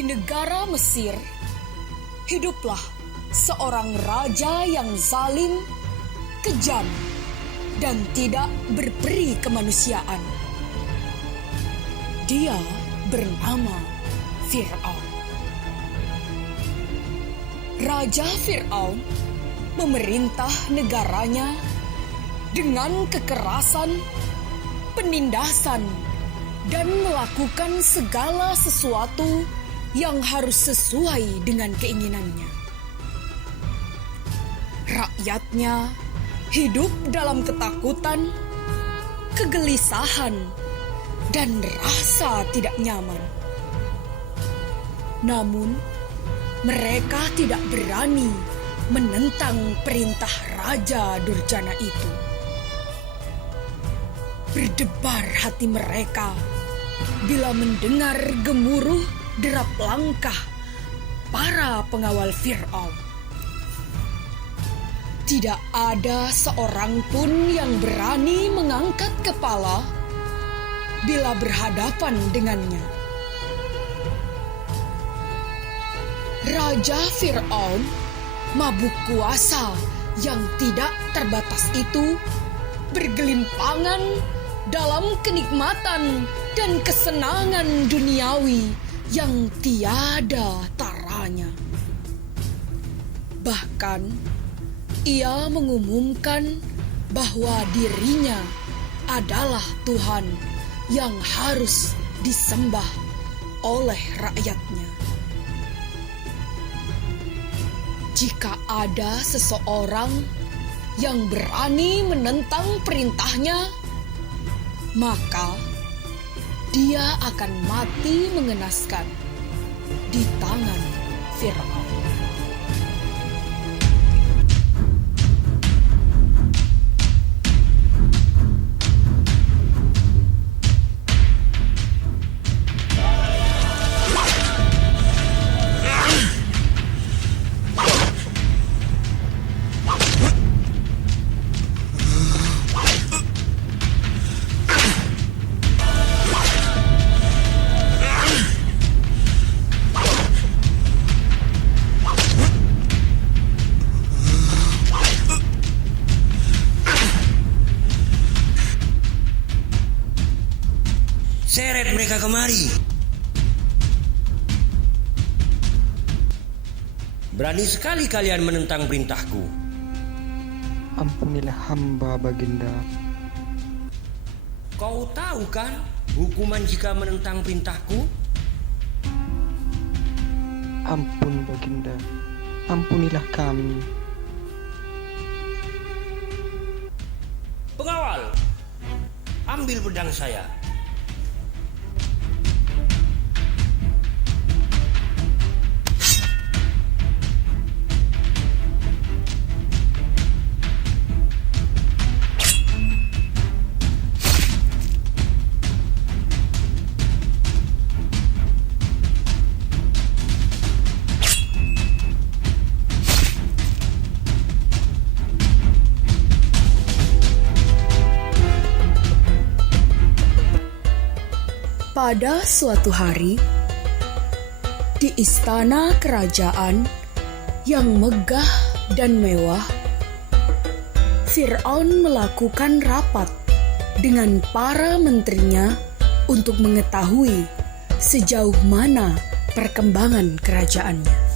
Di negara Mesir, hiduplah seorang raja yang zalim, kejam, dan tidak berperi kemanusiaan. Dia bernama Fir'aun. Raja Fir'aun memerintah negaranya dengan kekerasan, penindasan, dan melakukan segala sesuatu yang harus sesuai dengan keinginannya. Rakyatnya hidup dalam ketakutan, kegelisahan, dan rasa tidak nyaman. Namun, mereka tidak berani menentang perintah Raja Durjana itu. Berdebar hati mereka bila mendengar gemuruh derap langkah para pengawal Fir'aun. Tidak ada seorang pun yang berani mengangkat kepala bila berhadapan dengannya. Raja Fir'aun, mabuk kuasa yang tidak terbatas itu, bergelimpangan dalam kenikmatan dan kesenangan duniawi yang tiada taranya. Bahkan, ia mengumumkan bahwa dirinya adalah Tuhan yang harus disembah oleh rakyatnya. Jika ada seseorang yang berani menentang perintahnya, maka dia akan mati mengenaskan di tangan Fir'aun. Seret mereka kemari. Berani sekali kalian menentang perintahku. Ampunilah hamba, Baginda. Kau tahu kan hukuman jika menentang perintahku? Ampun, Baginda. Ampunilah kami. Pengawal, ambil pedang saya. Pada suatu hari, di istana kerajaan yang megah dan mewah, Fir'aun melakukan rapat dengan para menterinya untuk mengetahui sejauh mana perkembangan kerajaannya.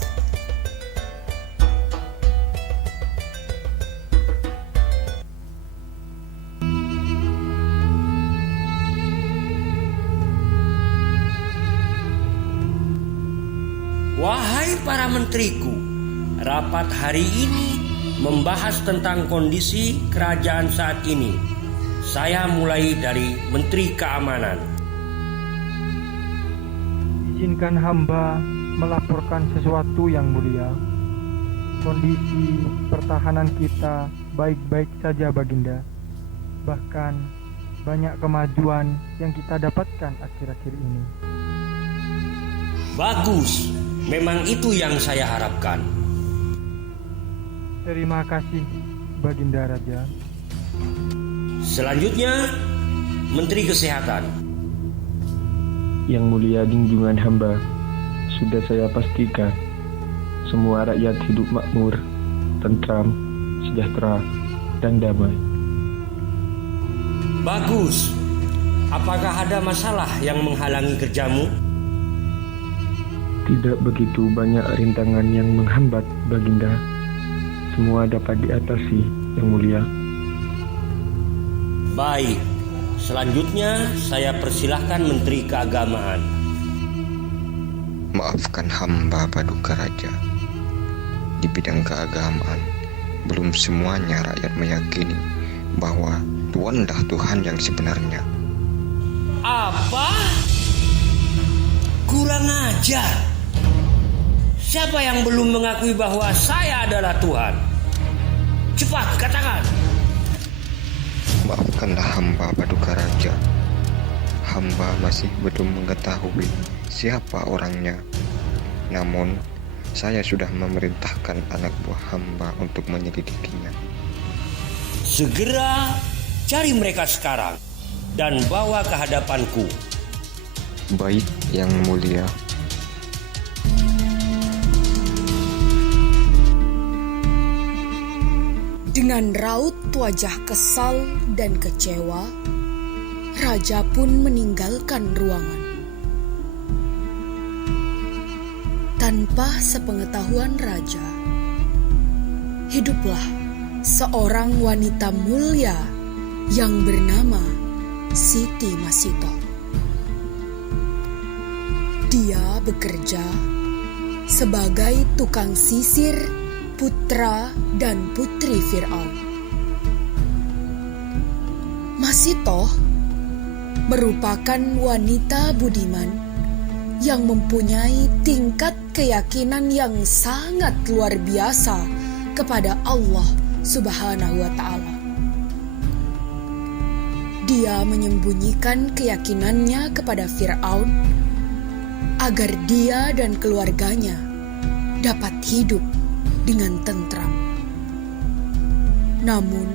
Wahai para menteriku, rapat hari ini membahas tentang kondisi kerajaan saat ini. Saya mulai dari Menteri Keamanan. Izinkan hamba melaporkan sesuatu yang mulia. Kondisi pertahanan kita baik-baik saja, Baginda. Bahkan banyak kemajuan yang kita dapatkan akhir-akhir ini. Bagus, memang itu yang saya harapkan. Terima kasih, Baginda Raja. Selanjutnya, Menteri Kesehatan. Yang mulia junjungan hamba, sudah saya pastikan semua rakyat hidup makmur, tentram, sejahtera, dan damai. Bagus. Apakah ada masalah yang menghalangi kerjamu? Tidak begitu banyak rintangan yang menghambat, Baginda. Semua dapat diatasi, Yang Mulia. Baik. Selanjutnya saya persilahkan Menteri Keagamaan. Maafkan hamba Paduka Raja. Di bidang keagamaan, belum semuanya rakyat meyakini bahwa Tuanlah Tuhan yang sebenarnya. Apa? Kurang ajar. Siapa yang belum mengakui bahwa saya adalah Tuhan? Cepat katakan. Maafkanlah hamba Paduka Raja. Hamba masih belum mengetahui siapa orangnya. Namun, saya sudah memerintahkan anak buah hamba untuk menyelidikinya. Segera cari mereka sekarang dan bawa ke hadapanku. Baik, Yang Mulia. Dengan raut wajah kesal dan kecewa, raja pun meninggalkan ruangan. Tanpa sepengetahuan raja, hiduplah seorang wanita mulia yang bernama Siti Masitoh. Dia bekerja sebagai tukang sisir putra dan putri Fir'aun. Masitoh merupakan wanita budiman yang mempunyai tingkat keyakinan yang sangat luar biasa kepada Allah Subhanahu wa Ta'ala. Dia menyembunyikan keyakinannya kepada Fir'aun agar dia dan keluarganya dapat hidup dengan tentram. Namun,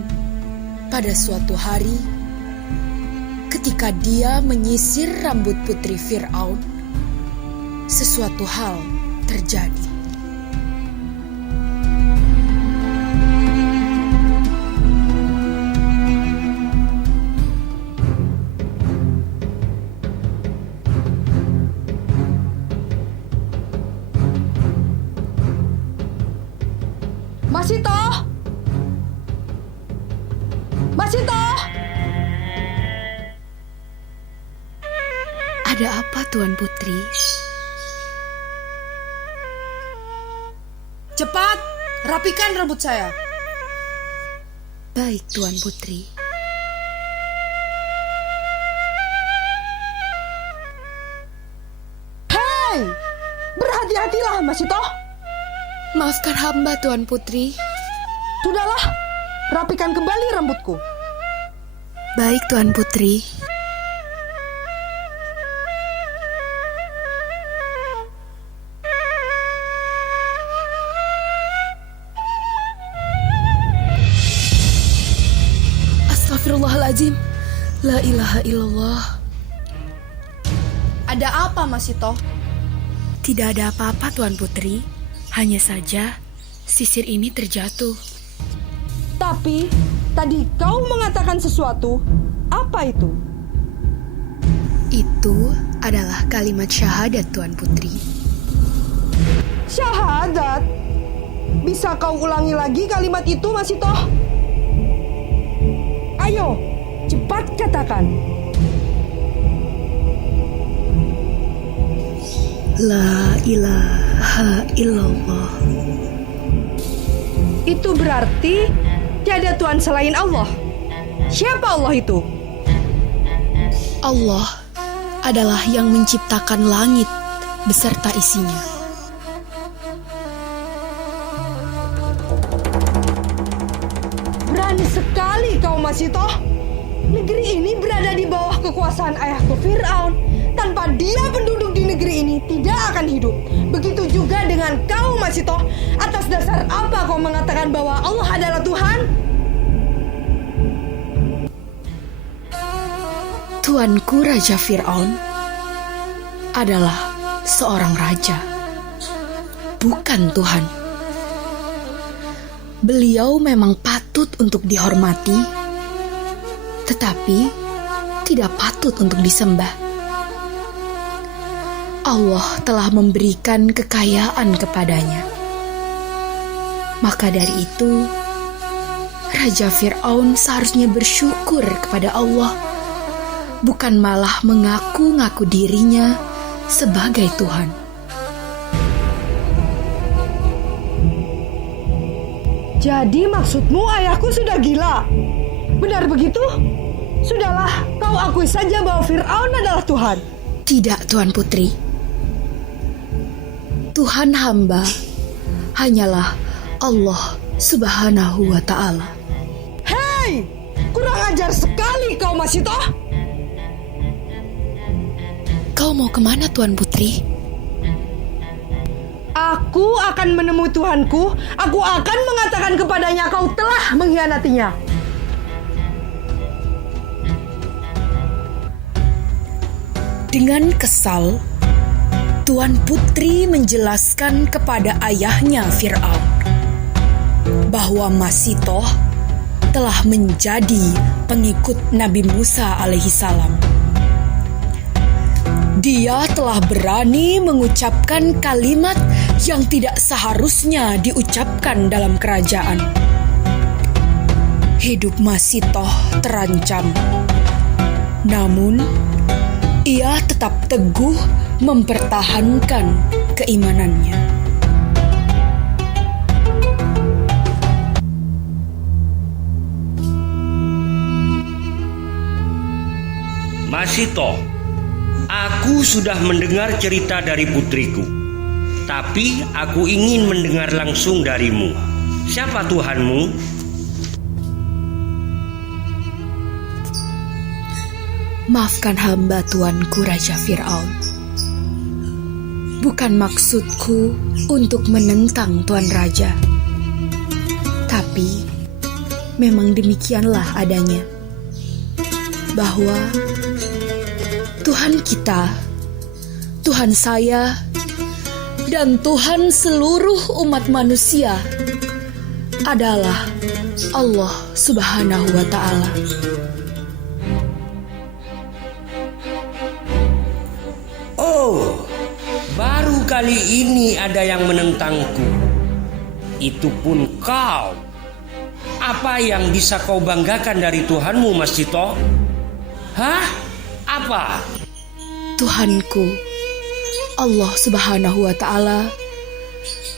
pada suatu hari, ketika dia menyisir rambut putri Fir'aun, sesuatu hal terjadi. Masitoh! Masitoh! Ada apa, Tuan Putri? Cepat, rapikan rambut saya. Baik, Tuan Putri. Hei! Berhati-hatilah, Masitoh. Maafkan hamba, Tuan Putri. Sudahlah, rapikan kembali rambutku. Baik, Tuan Putri. Astagfirullahaladzim. La ilaha illallah. Ada apa, Masitoh? Tidak ada apa-apa, Tuan Putri. Hanya saja sisir ini terjatuh. Tapi, tadi kau mengatakan sesuatu. Apa itu? Itu adalah kalimat syahadat, Tuan Putri. Syahadat? Bisa kau ulangi lagi kalimat itu, Masitoh? Ayo, cepat katakan. La ilaha illallah. Itu berarti tiada Tuhan selain Allah. Siapa Allah itu? Allah adalah yang menciptakan langit beserta isinya. Berani sekali kau, Masitoh. Negeri ini berada di bawah kekuasaan ayahku Fir'aun. Tanpa dia penduduk di negeri ini tidak akan hidup. Begitu juga dengan kau, Masitoh. Atas dasar apa kau mengatakan bahwa Allah adalah Tuhan? Tuanku Raja Fir'aun adalah seorang raja. bukan Tuhan. Beliau memang patut untuk dihormati, tetapi tidak patut untuk disembah. Allah telah memberikan kekayaan kepadanya. Maka dari itu, Raja Fir'aun seharusnya bersyukur kepada Allah, bukan malah mengaku-ngaku dirinya sebagai Tuhan. Jadi maksudmu ayahku sudah gila? Benar begitu? Sudahlah, kau akui saja bahwa Fir'aun adalah Tuhan. Tidak, Tuan Putri. Tuhan hamba hanyalah Allah Subhanahu wa Ta'ala. Hei, kurang ajar sekali kau Masito. Kau mau kemana, Tuan Putri? Aku akan menemui Tuhanku. Aku akan mengatakan kepadanya kau telah mengkhianatinya. Dengan kesal, Tuan Putri menjelaskan kepada ayahnya Fir'aun bahwa Masitoh telah menjadi pengikut Nabi Musa alaihissalam. Dia telah berani mengucapkan kalimat yang tidak seharusnya diucapkan dalam kerajaan. Hidup Masitoh terancam. Namun, ia tetap teguh mempertahankan keimanannya. Masito, aku sudah mendengar cerita dari putriku, tapi aku ingin mendengar langsung darimu. Siapa Tuhanmu? Maafkan hamba tuanku Raja Fir'aun. Bukan maksudku untuk menentang Tuan Raja. Tapi memang demikianlah adanya. Bahwa Tuhan kita, Tuhan saya, dan Tuhan seluruh umat manusia adalah Allah Subhanahu wa Ta'ala. Oh, baru kali ini ada yang menentangku. Itu pun kau. Apa yang bisa kau banggakan dari Tuhanmu, Masito? Hah? Apa? Tuhanku, Allah Subhanahu wa Ta'ala,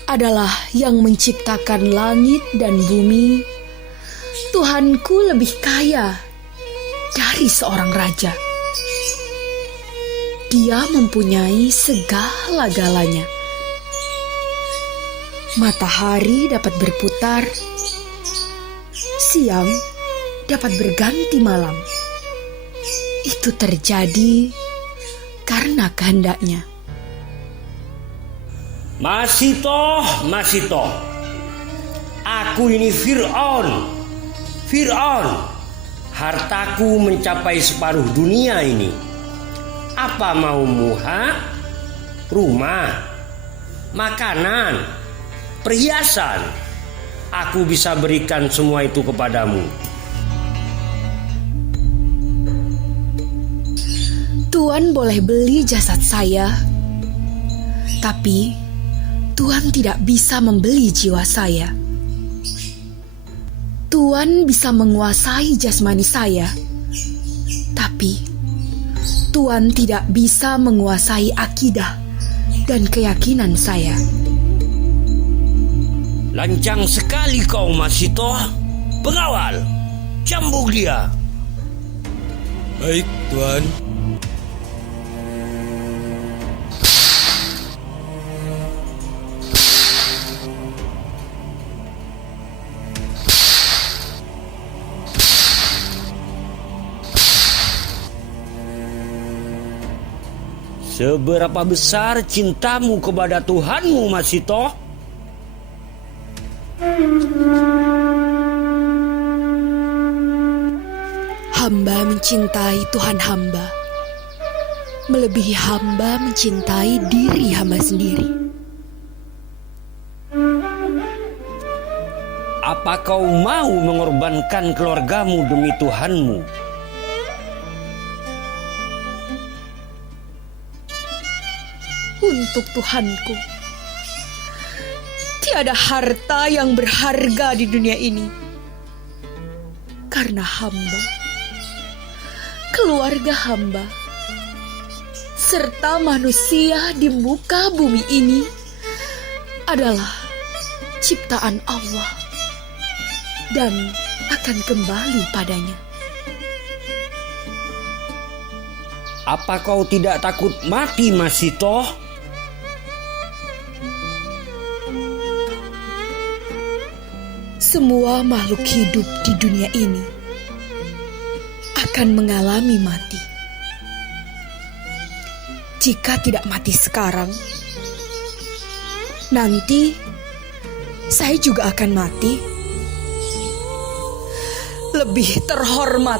adalah yang menciptakan langit dan bumi. Tuhanku lebih kaya dari seorang raja. Dia mempunyai segala-galanya. Matahari dapat berputar, siang dapat berganti malam. Itu terjadi karena kehendaknya. Masito, Masito, aku ini Fir'aun. Hartaku mencapai separuh dunia ini. Apa maumu, ha? Rumah, makanan, perhiasan. Aku bisa berikan semua itu kepadamu. Tuan boleh beli jasad saya, tapi Tuan tidak bisa membeli jiwa saya. Tuan bisa menguasai jasmani saya, tapi Tuan tidak bisa menguasai akidah dan keyakinan saya. Lancang sekali kau, Masito. Pengawal, cambuk dia. Baik, Tuan. Seberapa besar cintamu kepada Tuhanmu, Masito? Hamba mencintai Tuhan hamba, melebihi hamba mencintai diri hamba sendiri. Apa kau mau mengorbankan keluargamu demi Tuhanmu? Untuk Tuhanku, tiada harta yang berharga di dunia ini. Karena hamba, keluarga hamba, serta manusia di muka bumi ini adalah ciptaan Allah dan akan kembali padanya. Apa kau tidak takut mati, Masito? Semua makhluk hidup di dunia ini akan mengalami mati. Jika tidak mati sekarang, nanti saya juga akan mati. Lebih terhormat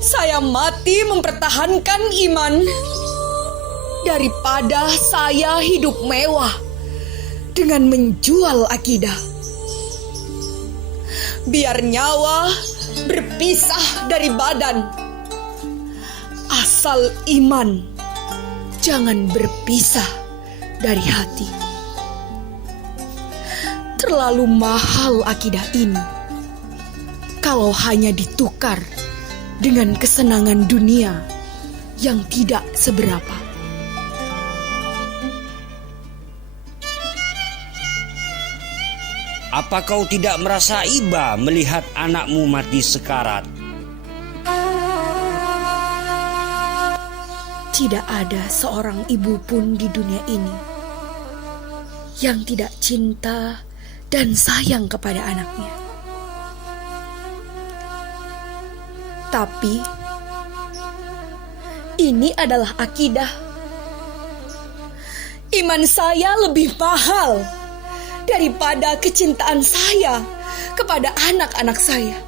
saya mati mempertahankan iman daripada saya hidup mewah dengan menjual akidah. Biar nyawa berpisah dari badan, asal iman jangan berpisah dari hati. Terlalu mahal akidah ini kalau hanya ditukar dengan kesenangan dunia yang tidak seberapa. Apa kau tidak merasa iba melihat anakmu mati sekarat? Tidak ada seorang ibu pun di dunia ini yang tidak cinta dan sayang kepada anaknya. Tapi ini adalah akidah. Iman saya lebih mahal daripada kecintaan saya kepada anak-anak saya.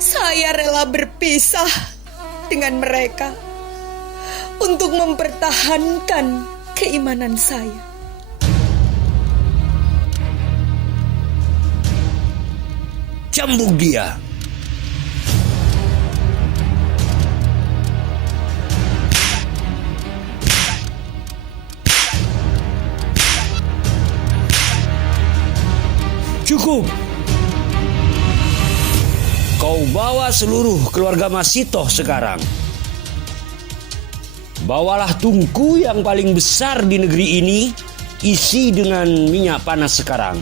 Saya rela berpisah dengan mereka untuk mempertahankan keimanan saya. Cambuk dia. Cukup. Kau bawa seluruh keluarga Masito sekarang. Bawalah tungku yang paling besar di negeri ini, isi dengan minyak panas sekarang.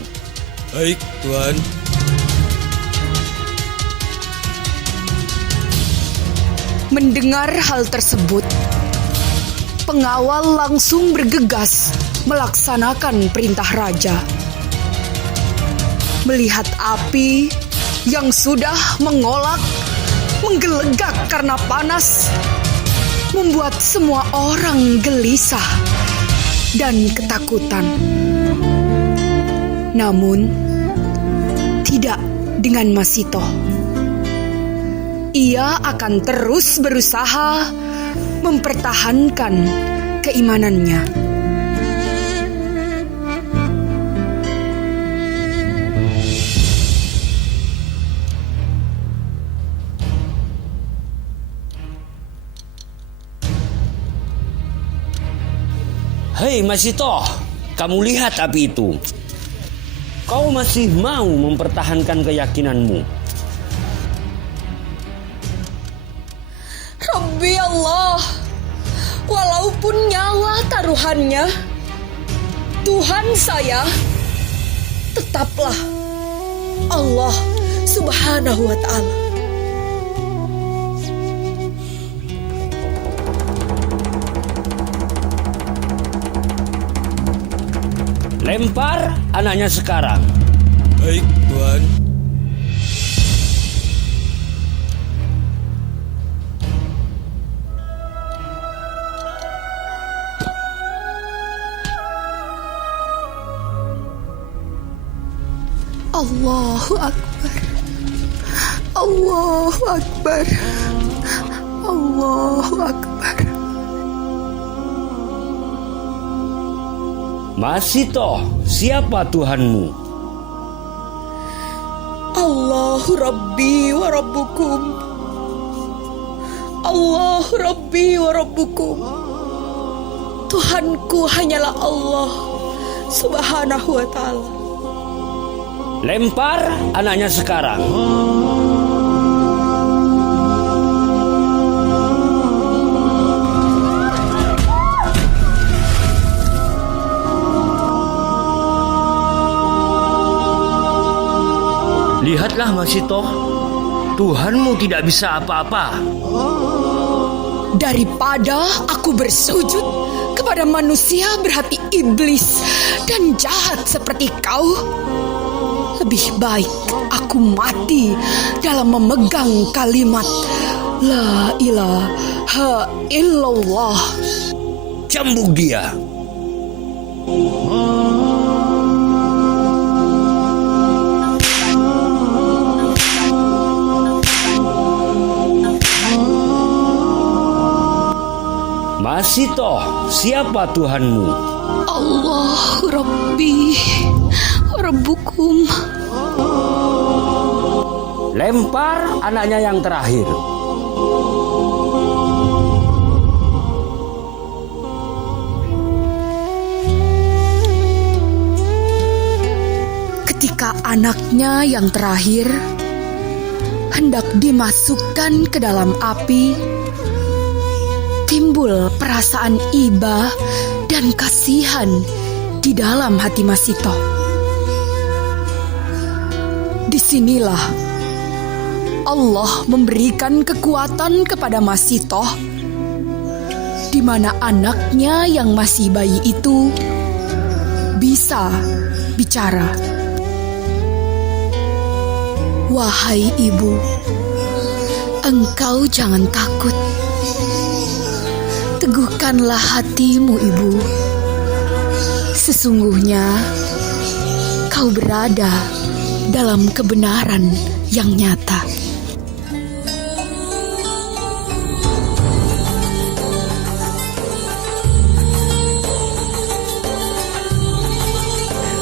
Baik, Tuan. Mendengar hal tersebut, pengawal langsung bergegas melaksanakan perintah raja. Melihat api yang sudah mengolak, menggelegak karena panas, membuat semua orang gelisah dan ketakutan. Namun, tidak dengan Masito. Ia akan terus berusaha mempertahankan keimanannya. Hei Masito, kamu lihat api itu. Kau masih mau mempertahankan keyakinanmu? Rabbi Allah, walaupun nyawa taruhannya, Tuhan saya tetaplah Allah Subhanahu wa Ta'ala. Lempar anaknya sekarang. Baik, Tuan. Allahu Akbar. Allahu Akbar. Allahu Akbar. Masito, siapa Tuhanmu? Allahu Rabbi wa Rabbukum. Allahu Rabbi wa Rabbukum. Tuhanku hanyalah Allah Subhanahu wa ta'ala. Lempar anaknya sekarang. Lihatlah Masito, Tuhanmu tidak bisa apa-apa. Daripada aku bersujud kepada manusia berhati iblis dan jahat seperti kau, lebih baik aku mati dalam memegang kalimat La ilaha illallah. Cambuk dia. Masito, siapa Tuhanmu? Allahu Rabbi wa Rabbukum. Lempar anaknya yang terakhir. Ketika anaknya yang terakhir hendak dimasukkan ke dalam api, timbul perasaan iba dan kasihan di dalam hati Masito. Disinilah Allah memberikan kekuatan kepada Masito, di mana anaknya yang masih bayi itu bisa bicara. Wahai ibu, engkau jangan takut. Teguhkanlah hatimu, ibu. Sesungguhnya kau berada dalam kebenaran yang nyata.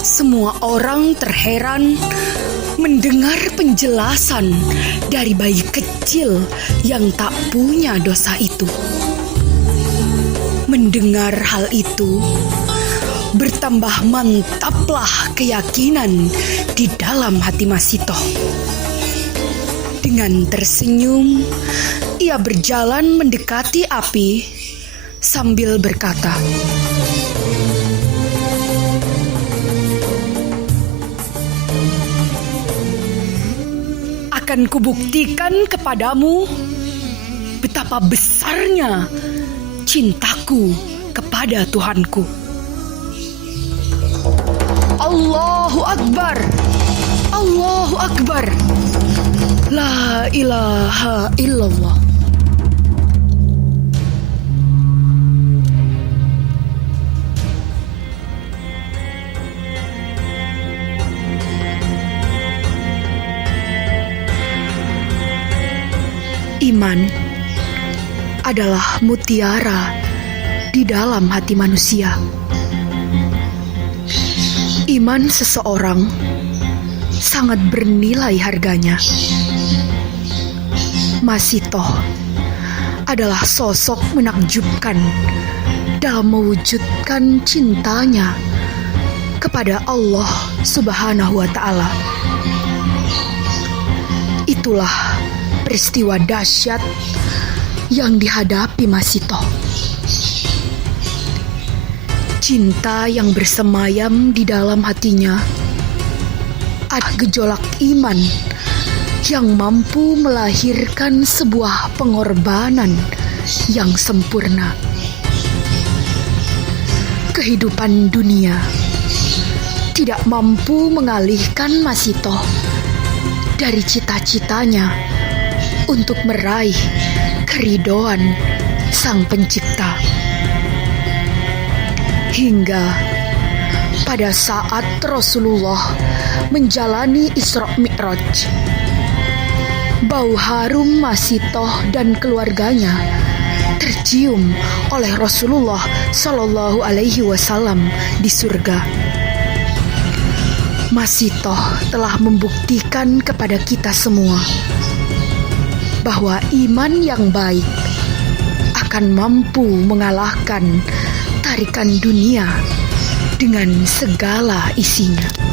Semua orang terheran mendengar penjelasan dari bayi kecil yang tak punya dosa itu. Mendengar hal itu, bertambah mantaplah keyakinan di dalam hati Masito. Dengan tersenyum, ia berjalan mendekati api sambil berkata, "Akan kubuktikan kepadamu betapa besarnya cintaku kepada Tuhanku." Allahu Akbar, Allahu Akbar, La ilaha illallah. Iman adalah mutiara di dalam hati manusia. Iman seseorang sangat bernilai harganya. Masito adalah sosok menakjubkan dalam mewujudkan cintanya kepada Allah Subhanahu wa ta'ala. Itulah peristiwa dahsyat yang dihadapi Masito. Cinta yang bersemayam di dalam hatinya ada gejolak iman yang mampu melahirkan sebuah pengorbanan yang sempurna. Kehidupan dunia tidak mampu mengalihkan Masito dari cita-citanya untuk meraih keridhaan Sang Pencipta. Hingga pada saat Rasulullah menjalani Isra Mi'raj, bau harum Masito dan keluarganya tercium oleh Rasulullah Shallallahu Alaihi Wasallam di surga. Masitoh telah membuktikan kepada kita semua bahwa iman yang baik akan mampu mengalahkan tarikan dunia dengan segala isinya.